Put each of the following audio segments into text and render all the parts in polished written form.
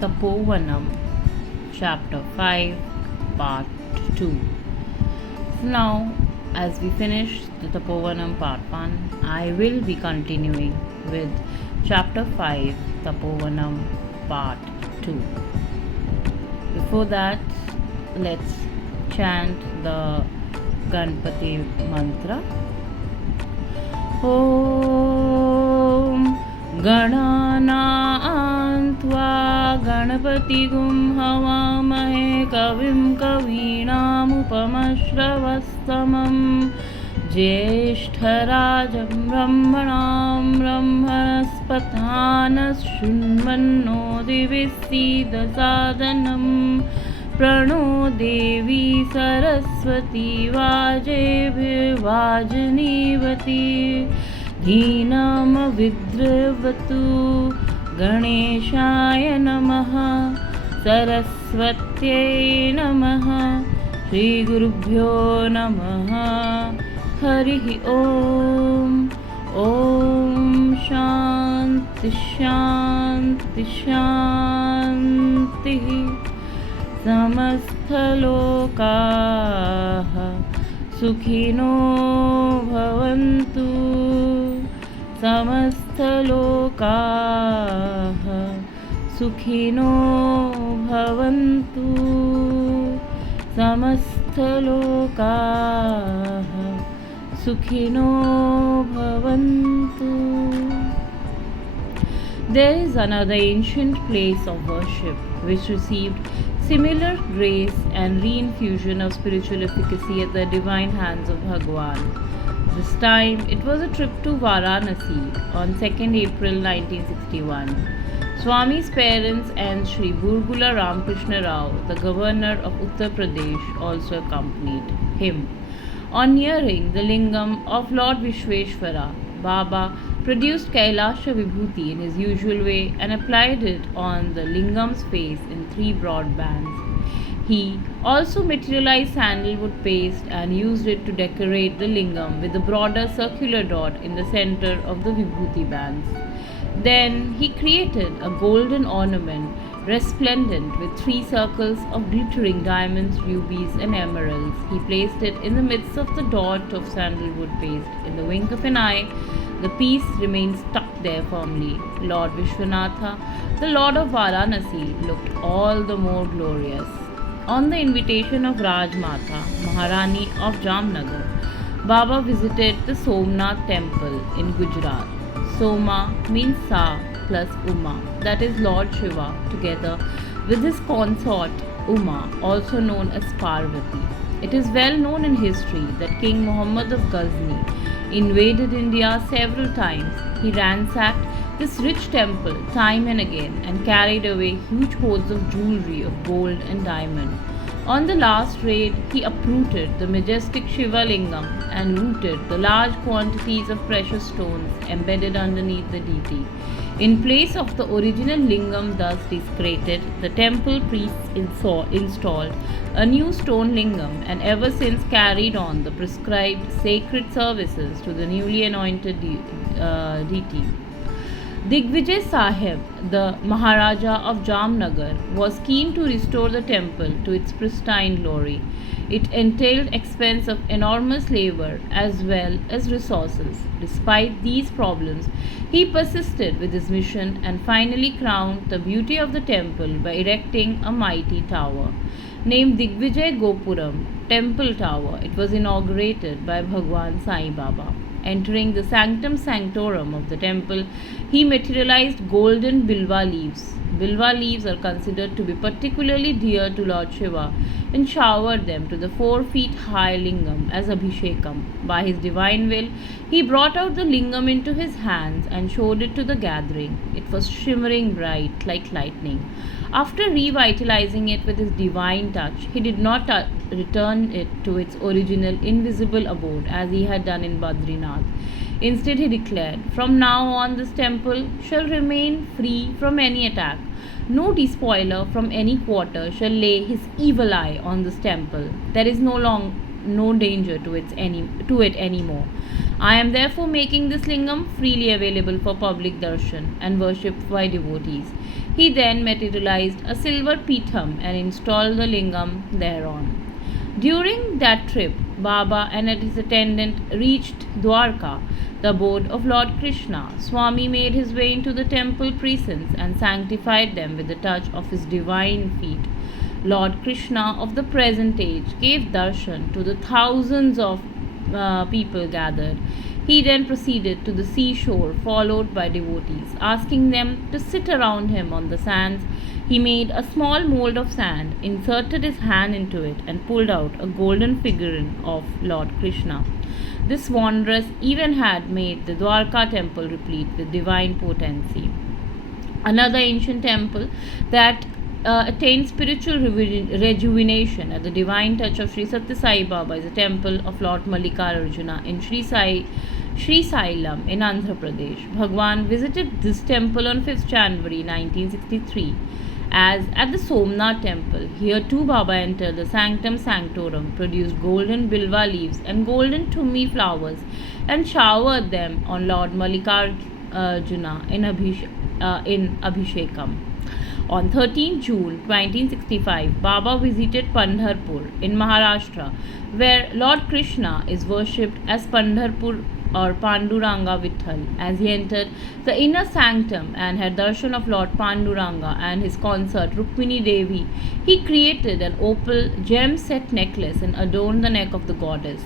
Tapovanam, Chapter 5, Part 2. Now, as we finish the Tapovanam Part 1, I will be continuing with Chapter 5, Tapovanam Part 2. Before that, let's chant the Ganpati mantra. Om Gananaan Tva Ganpatigum Havamahe Kavim Kavinamupamashravastamam Jyeshthārajam Brahmanam Brahmaspathanas Shunvanno Divisidhasadanam Prano Devi Saraswati Vajebhivajnivati Dhinam Vidravatu Ganeshaya Namaha Saraswatyai Namaha Shri Gurubhyo Namaha Harihi Om Om Shanti Shanti Shanti समस्तलोकाः सुखिनो भवन्तु समस्तलोकाः सुखिनो भवन्तु समस्तलोकाः सुखिनो भवन्तु. There is another ancient place of worship which received similar grace and reinfusion of spiritual efficacy at the divine hands of Bhagwan. This time it was a trip to Varanasi on 2nd April 1961. Swami's parents and Sri Burgula Ramkrishna Rao, the governor of Uttar Pradesh, also accompanied him. On nearing the lingam of Lord Vishweshwara, Baba produced Kailasha Vibhuti in his usual way and applied it on the lingam's face in 3 broad bands. He also materialized sandalwood paste and used it to decorate the lingam with a broader circular dot in the center of the Vibhuti bands. Then he created a golden ornament resplendent with 3 circles of glittering diamonds, rubies, and emeralds. He placed it in the midst of the dot of sandalwood paste. In the wink of an eye, the piece remained stuck there firmly. Lord Vishwanatha, the Lord of Varanasi, looked all the more glorious. On the invitation of Rajmata, Maharani of Jamnagar, Baba visited the Somnath temple in Gujarat. Soma means Sa plus Uma, that is Lord Shiva, together with his consort Uma, also known as Parvati. It is well known in history that King Muhammad of Ghazni invaded India several times. He ransacked this rich temple time and again and carried away huge hoards of jewelry of gold and diamond. On the last raid, he uprooted the majestic Shiva Lingam and looted the large quantities of precious stones embedded underneath the deity. In place of the original lingam thus desecrated, the temple priests installed a new stone lingam and ever since carried on the prescribed sacred services to the newly anointed deity. Digvijay Sahib, the Maharaja of Jamnagar, was keen to restore the temple to its pristine glory. It entailed expense of enormous labor as well as resources. Despite these problems, he persisted with his mission and finally crowned the beauty of the temple by erecting a mighty tower. Named Digvijay Gopuram Temple Tower, it was inaugurated by Bhagwan Sai Baba. Entering the sanctum sanctorum of the temple, he materialized golden bilva leaves. Bilva leaves are considered to be particularly dear to Lord Shiva and showered them to the 4 feet high lingam as abhishekam. By his divine will, he brought out the lingam into his hands and showed it to the gathering. It was shimmering bright like lightning. After revitalizing it with his divine touch, he did not return it to its original invisible abode as he had done in Badrinath. Instead, he declared, "From now on, this temple shall remain free from any attack. No despoiler from any quarter shall lay his evil eye on this temple. There is no danger to it anymore. I am therefore making this lingam freely available for public darshan and worship by devotees. He then materialized a silver pitham and installed the lingam thereon. During that trip, Baba and his attendant reached Dwarka, the abode of Lord Krishna. Swami made his way into the temple precincts and sanctified them with the touch of his divine feet. Lord Krishna of the present age gave darshan to the thousands of people gathered. He then proceeded to the seashore, followed by devotees, asking them to sit around him on the sands. He made a small mold of sand, inserted his hand into it, and pulled out a golden figurine of Lord Krishna. This wondrous event had made the Dwarka temple replete with divine potency. Another ancient temple that attained spiritual rejuvenation at the divine touch of Sri Satya Sai Baba is the temple of Lord Mallikarjuna in Sri Sailam in Andhra Pradesh. Bhagwan visited this temple on 5th January 1963. As at the Somnath temple, here too Baba entered the sanctum sanctorum, produced golden bilva leaves and golden tummi flowers, and showered them on Lord Mallikarjuna in Abhishekam. On 13 June 1965, Baba visited Pandharpur in Maharashtra, where Lord Krishna is worshipped as Pandharpur or Panduranga Vitthal. As he entered the inner sanctum and had darshan of Lord Panduranga and his consort Rukmini Devi, he created an opal gem-set necklace and adorned the neck of the goddess.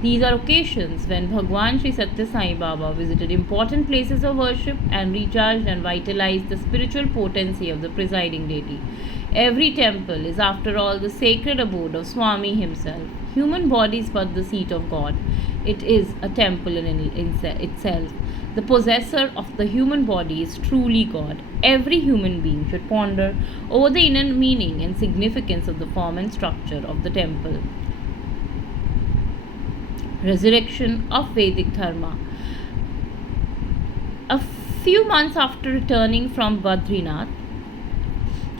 These are occasions when Bhagwan Sri Satya Sai Baba visited important places of worship and recharged and vitalized the spiritual potency of the presiding deity. Every temple is, after all, the sacred abode of Swami himself. Human body is but the seat of God. It is a temple in itself. The possessor of the human body is truly God. Every human being should ponder over the inner meaning and significance of the form and structure of the temple. Resurrection of Vedic Dharma. A few months after returning from Badrinath,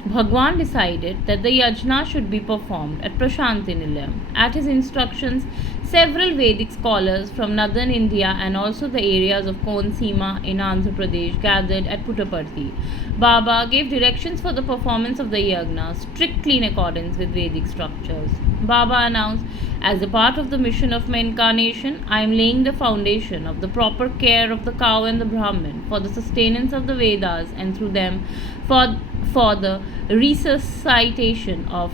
Bhagwan decided that the yajna should be performed at Prashanti Nilayam. At his instructions, several Vedic scholars from northern India and also the areas of Konsima in Andhra Pradesh gathered at Puttaparthi. Baba gave directions for the performance of the yajna strictly in accordance with Vedic structures. Baba announced, as a part of the mission of my incarnation, I am laying the foundation of the proper care of the cow and the Brahmin for the sustenance of the Vedas and through them for the resuscitation of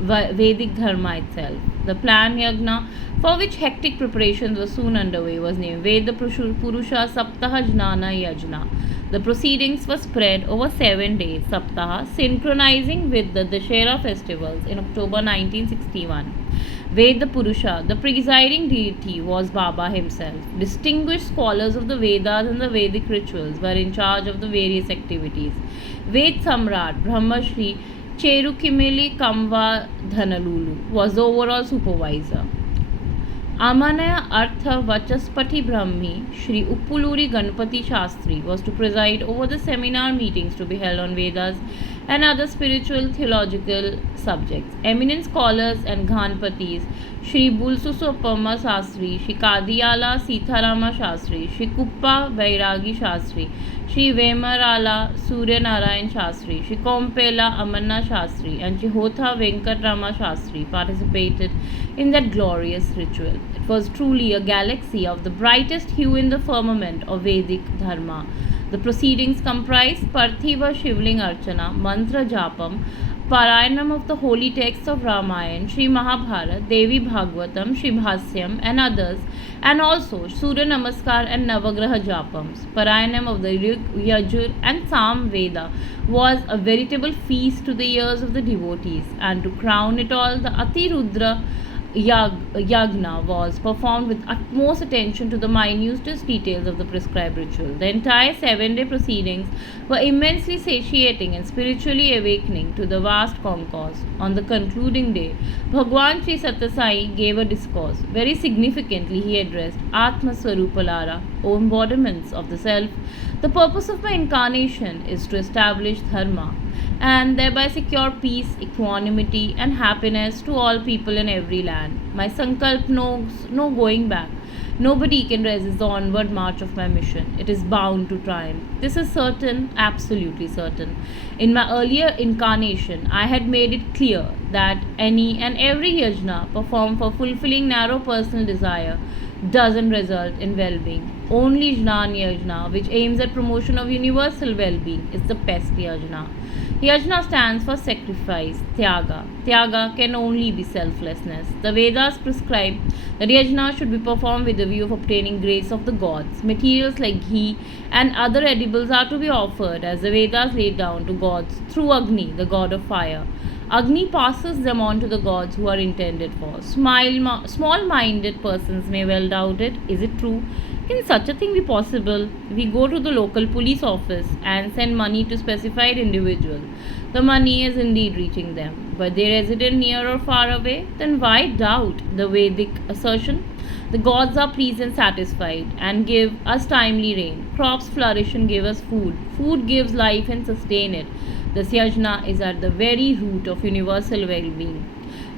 Vedic Dharma itself. The planned yajna, for which hectic preparations were soon underway, was named Veda Purusha Saptaha Jnana Yajna. The proceedings were spread over 7 days, Saptaha, synchronizing with the Dashera festivals in October 1961. Veda Purusha, the presiding deity, was Baba himself. Distinguished scholars of the Vedas and the Vedic rituals were in charge of the various activities. Ved Samrat, Brahmashri Cherukimeli Kamva Dhanalulu, was the overall supervisor. Amanaya Artha Vachaspati Brahmi Shri Uppuluri Ganpati Shastri was to preside over the seminar meetings to be held on Vedas and other spiritual theological subjects. Eminent scholars and Ghanpatis Shri Bulsusopama Shastri, Shri Kadiyala Sitharama Shastri, Shri Kuppa Vairagi Shastri, Shri Vemarala Suryanarayan Shastri, Shri Kompela Amanna Shastri, and Shri Hotha Venkatrama Shastri participated in that glorious ritual. It was truly a galaxy of the brightest hue in the firmament of Vedic Dharma. The proceedings comprised Parthiva Shivling Archana, Mantra Japam, Parayanam of the holy texts of Ramayana, Sri Mahabharata, Devi Bhagavatam, Sri Bhasyam, and others, and also Surya Namaskar and Navagraha Japams. Parayanam of the Rig, Yajur, and Sam Veda was a veritable feast to the ears of the devotees, and to crown it all, the Atirudra Yagna was performed with utmost attention to the minutest details of the prescribed ritual. The entire 7-day proceedings were immensely satiating and spiritually awakening to the vast concourse. On the concluding day, Bhagwan Sri Satya Sai gave a discourse. Very significantly, he addressed Atma Swarupalara, O embodiments of the self. The purpose of my incarnation is to establish Dharma and thereby secure peace, equanimity, and happiness to all people in every land. My sankalp knows no going back. Nobody can resist the onward march of my mission. It is bound to triumph. This is certain, absolutely certain. In my earlier incarnation, I had made it clear that any and every yajna performed for fulfilling narrow personal desire doesn't result in well-being. Only Jnan Yajna, which aims at promotion of universal well-being, is the best yajna. Yajna stands for sacrifice, tyaga. Tyaga can only be selflessness. The Vedas prescribe that yajna should be performed with the view of obtaining grace of the gods. Materials like ghee and other edibles are to be offered as the Vedas laid down to gods through Agni, the god of fire. Agni passes them on to the gods who are intended for. Small minded persons may well doubt it. Is it true? Can such a thing be possible? We go to the local police office and send money to specified individual. The money is indeed reaching them, but they resident near or far away. Then why doubt the Vedic assertion? The gods are pleased and satisfied and give us timely rain. Crops flourish and give us food. Food gives life and sustain it. This yajna is at the very root of universal well-being.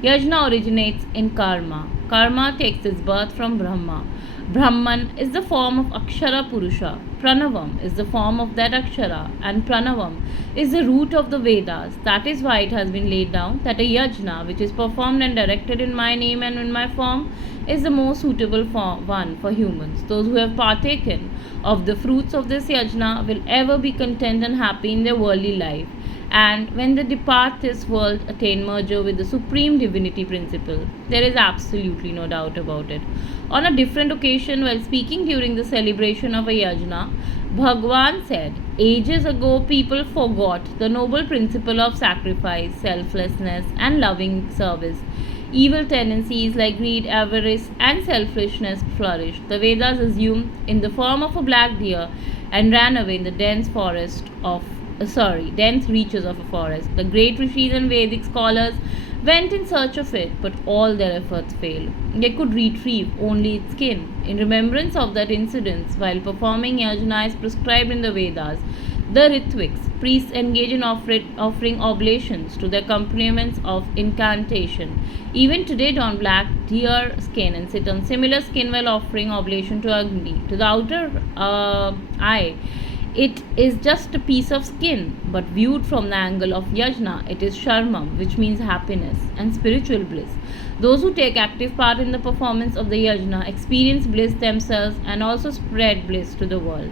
Yajna originates in karma. Karma takes its birth from Brahma. Brahman is the form of Akshara Purusha. Pranavam is the form of that Akshara, and Pranavam is the root of the Vedas. That is why it has been laid down that a yajna, which is performed and directed in my name and in my form, is the most suitable one for humans. Those who have partaken of the fruits of this yajna will ever be content and happy in their worldly life, and when they depart this world, attain merger with the supreme divinity principle. There is absolutely no doubt about it. On a different occasion, while speaking during the celebration of a yajna, Bhagwan said, "Ages ago, people forgot the noble principle of sacrifice, selflessness, and loving service. Evil tendencies like greed, avarice, and selfishness flourished. The Vedas assumed in the form of a black deer and ran away in the dense reaches of a forest. The great rishis and Vedic scholars went in search of it, but all their efforts failed. They could retrieve only its skin. In remembrance of that incident, while performing yajna as prescribed in the Vedas, the Ritviks, priests engage in offering oblations to the accompaniments of incantation. Even today, don black deer skin and sit on similar skin while offering oblation to Agni. To the outer eye, it is just a piece of skin, but viewed from the angle of yajna, it is sharmam, which means happiness and spiritual bliss. Those who take active part in the performance of the yajna experience bliss themselves and also spread bliss to the world.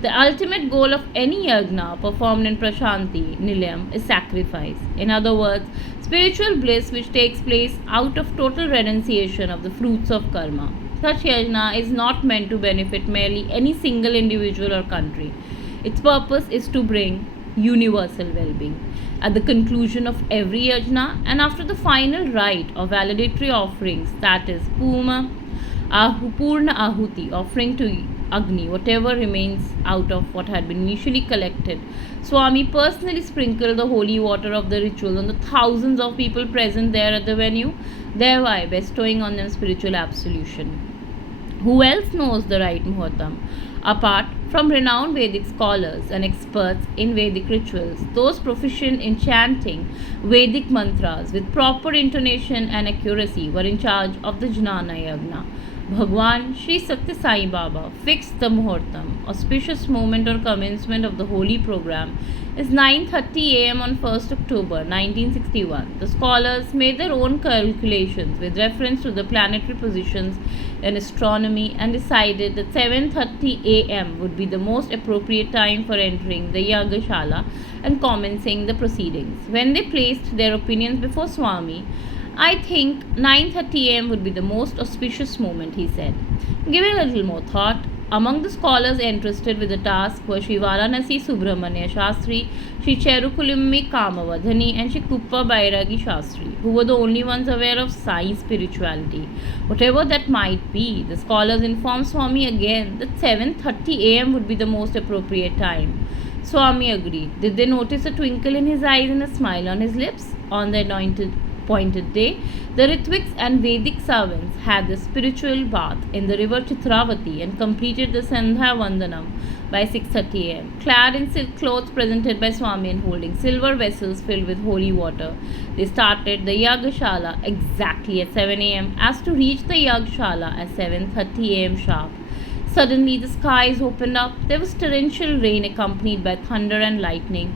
The ultimate goal of any yajna performed in Prashanti, Nilayam, is sacrifice. In other words, spiritual bliss which takes place out of total renunciation of the fruits of karma. Such yajna is not meant to benefit merely any single individual or country. Its purpose is to bring universal well-being. At the conclusion of every yajna and after the final rite of validatory offerings, that is Purna Ahuti, offering to Agni whatever remains out of what had been initially collected, Swami personally sprinkled the holy water of the ritual on the thousands of people present there at the venue, thereby bestowing on them spiritual absolution. Who else knows the right Muhurtam? Apart from renowned Vedic scholars and experts in Vedic rituals, those proficient in chanting Vedic mantras with proper intonation and accuracy were in charge of the Jnana Yagna. Bhagwan Sri Satya Sai Baba fixed the Muhurtam, auspicious moment or commencement of the holy program, is 9:30 a.m. on 1st October 1961. The scholars made their own calculations with reference to the planetary positions in astronomy and decided that 7:30 a.m. would be the most appropriate time for entering the Yagashala and commencing the proceedings. When they placed their opinions before Swami, "I think 9:30 a.m. would be the most auspicious moment," he said. Giving a little more thought, among the scholars entrusted with the task were Sri Varanasi Subramanya Shastri, Sri Cherukulimmi Kamavadhani, and Sri Kuppa Bairagi Shastri, who were the only ones aware of Sai spirituality. Whatever that might be, the scholars informed Swami again that 7:30 a.m. would be the most appropriate time. Swami agreed. Did they notice a twinkle in his eyes and a smile on his lips? On the anointed appointed day, the Ritviks and Vedic servants had the spiritual bath in the river Chitravati and completed the Sandhya Vandanam by 6:30 am. Clad in silk clothes presented by Swami and holding silver vessels filled with holy water, they started the Yagashala exactly at 7 am as to reach the Yagashala at 7:30 am sharp. Suddenly the skies opened up. There was torrential rain accompanied by thunder and lightning.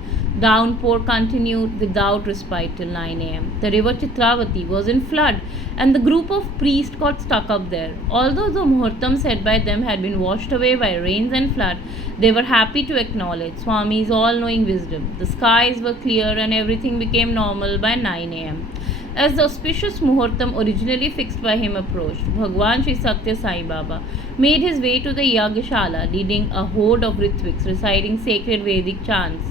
Downpour continued without respite till 9 am. The river Chitravati was in flood and the group of priests got stuck up there. Although the muhurtam set by them had been washed away by rains and flood, they were happy to acknowledge Swami's all-knowing wisdom. The skies were clear and everything became normal by 9 am. As the auspicious muhurtam originally fixed by him approached, Bhagwan Sri Satya Sai Baba made his way to the Yagashala, leading a horde of Ritviks reciting sacred Vedic chants.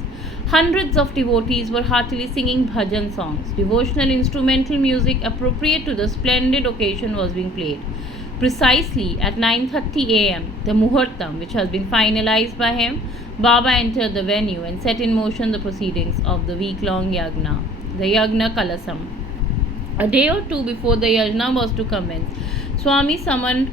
Hundreds of devotees were heartily singing bhajan songs. Devotional instrumental music appropriate to the splendid occasion was being played. Precisely at 9:30 am, the muhurtam, which has been finalized by him, Baba entered the venue and set in motion the proceedings of the week-long yagna, the Yagna Kalasam. A day or two before the yajna was to commence, Swami summoned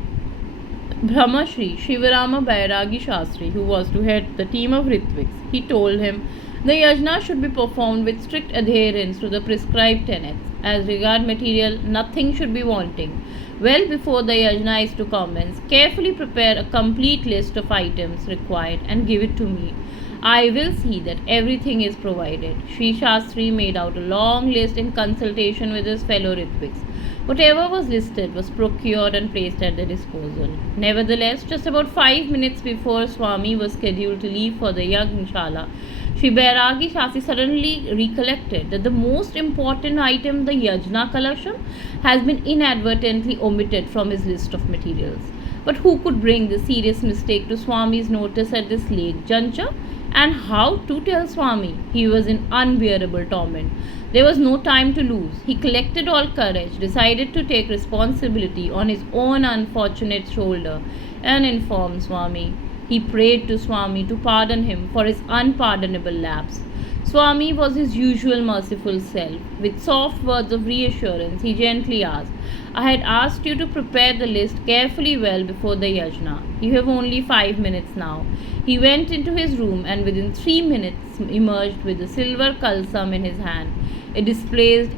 Brahmashri Shivarama Bairagi Shastri, who was to head the team of Ritviks. He told him the yajna should be performed with strict adherence to the prescribed tenets. As regard material, nothing should be wanting. Well before the yajna is to commence, carefully prepare a complete list of items required and give it to me. I will see that everything is provided. Sri Shastri made out a long list in consultation with his fellow Ritviks. Whatever was listed was procured and placed at their disposal. Nevertheless, just about 5 minutes before Swami was scheduled to leave for the Yagnashala, Sri Bairagi Shastri suddenly recollected that the most important item, the Yajna Kalasham, has been inadvertently omitted from his list of materials. But who could bring this serious mistake to Swami's notice at this late juncture? And how to tell Swami? He was in unbearable torment. There was no time to lose. He collected all courage, decided to take responsibility on his own unfortunate shoulder, and informed Swami. He prayed to Swami to pardon him for his unpardonable lapse. Swami was his usual merciful self. With soft words of reassurance, he gently asked, I had asked you to prepare the list carefully well before the yajna. You have only 5 minutes now. He went into his room and within 3 minutes emerged with a silver kalsam in his hand. It displayed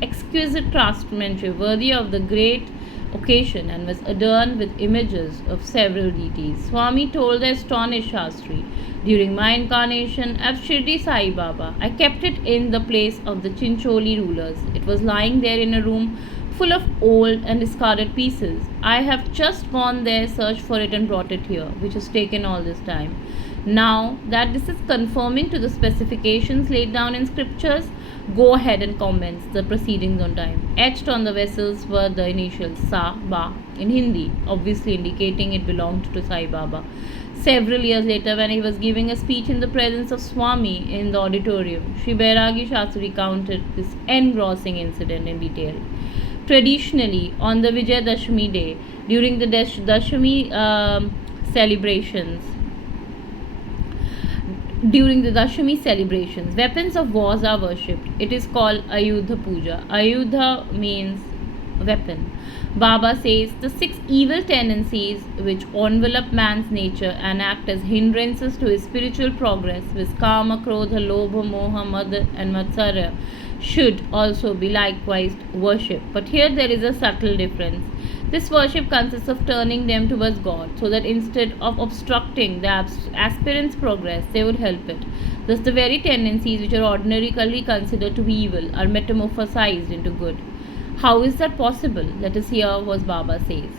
exquisite craftsmanship worthy of the great occasion and was adorned with images of several deities. Swami told the astonished Shastri, during my incarnation at Shirdi Sai Baba, I kept it in the place of the Chincholi rulers. It was lying there in a room full of old and discarded pieces. I have just gone there, searched for it and brought it here, which has taken all this time. Now that this is conforming to the specifications laid down in scriptures, go ahead and commence the proceedings on time. Etched on the vessels were the initials Sa, Ba in Hindi, obviously indicating it belonged to Sai Baba. Several years later, when he was giving a speech in the presence of Swami in the auditorium, Sri Bairagi Shastri recounted this engrossing incident in detail. Traditionally, on the Vijayadashmi day, during the Dashami celebrations, weapons of wars are worshipped. It is called Ayudha Puja. Ayudha means weapon. Baba says the 6 evil tendencies which envelop man's nature and act as hindrances to his spiritual progress, with Kama, Krodha, Lobha, Moha, Mada and Matsarya, should also be likewise worshipped. But here there is a subtle difference. This worship consists of turning them towards God, so that instead of obstructing the aspirant's progress, they would help it. Thus, the very tendencies which are ordinarily considered to be evil are metamorphosized into good. How is that possible? Let us hear what Baba says.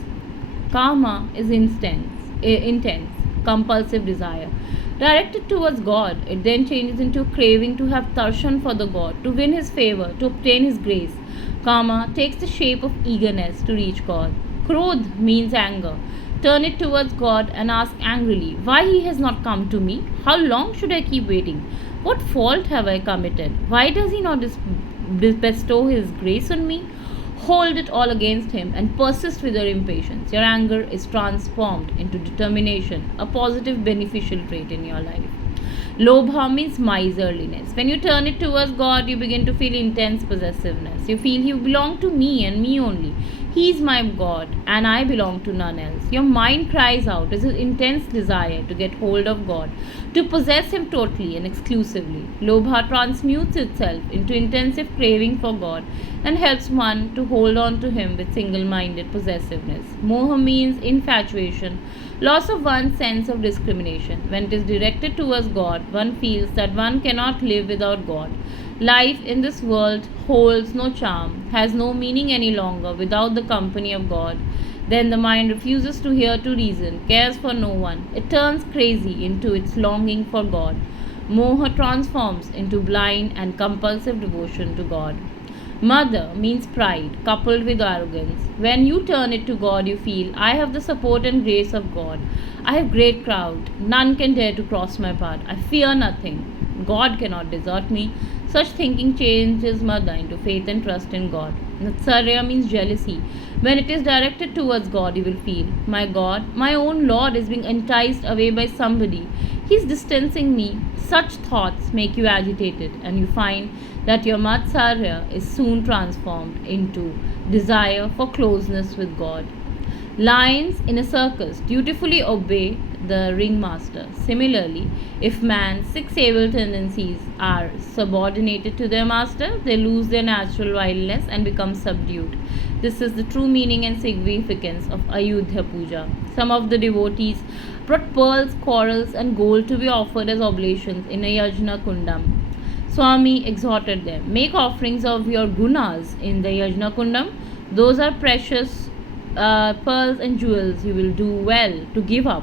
Karma is intense, compulsive desire. Directed towards God, it then changes into a craving to have darshan for the God, to win His favor, to obtain His grace. Karma takes the shape of eagerness to reach God. Krodh means anger. Turn it towards God and ask angrily, why He has not come to me? How long should I keep waiting? What fault have I committed? Why does He not bestow His grace on me? Hold it all against Him and persist with your impatience. Your anger is transformed into determination, a positive beneficial trait in your life. Lobha means miserliness. When you turn it towards God, you begin to feel intense possessiveness. You feel you belong to me and me only. He is my God and I belong to none else. Your mind cries out as an intense desire to get hold of God, to possess Him totally and exclusively. Lobha transmutes itself into intensive craving for God and helps one to hold on to Him with single minded possessiveness. Moha means infatuation, loss of one's sense of discrimination. When it is directed towards God, one feels that one cannot live without God. Life in this world holds no charm, has no meaning any longer without the company of God. Then the mind refuses to hear to reason, cares for no one. It turns crazy into its longing for God. Moha transforms into blind and compulsive devotion to God. Mother means pride coupled with arrogance. When you turn it to God, you feel, I have the support and grace of God. I have great crowd. None can dare to cross my path. I fear nothing. God cannot desert me. Such thinking changes Mother into faith and trust in God. Natsarya means jealousy. When it is directed towards God, you will feel, my God, my own Lord is being enticed away by somebody. He is distancing me. Such thoughts make you agitated, and you find that your Matsarya is soon transformed into desire for closeness with God. Lions in a circus dutifully obey the ringmaster. Similarly, if man's six evil tendencies are subordinated to their master, they lose their natural wildness and become subdued. This is the true meaning and significance of Ayodhya Puja. Some of the devotees brought pearls, corals, and gold to be offered as oblations in a Yajna Kundam. Swami exhorted them, make offerings of your gunas in the Yajna Kundam. Those are precious pearls and jewels you will do well to give up.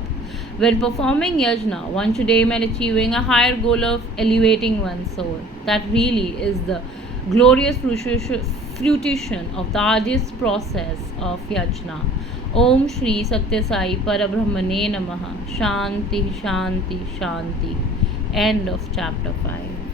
When performing yajna, one should aim at achieving a higher goal of elevating one's soul. That really is the glorious fruition of the arduous process of yajna. Om Shri Satya Sai Parabrahmane Namaha. Shanti, Shanti, Shanti. End of chapter 5.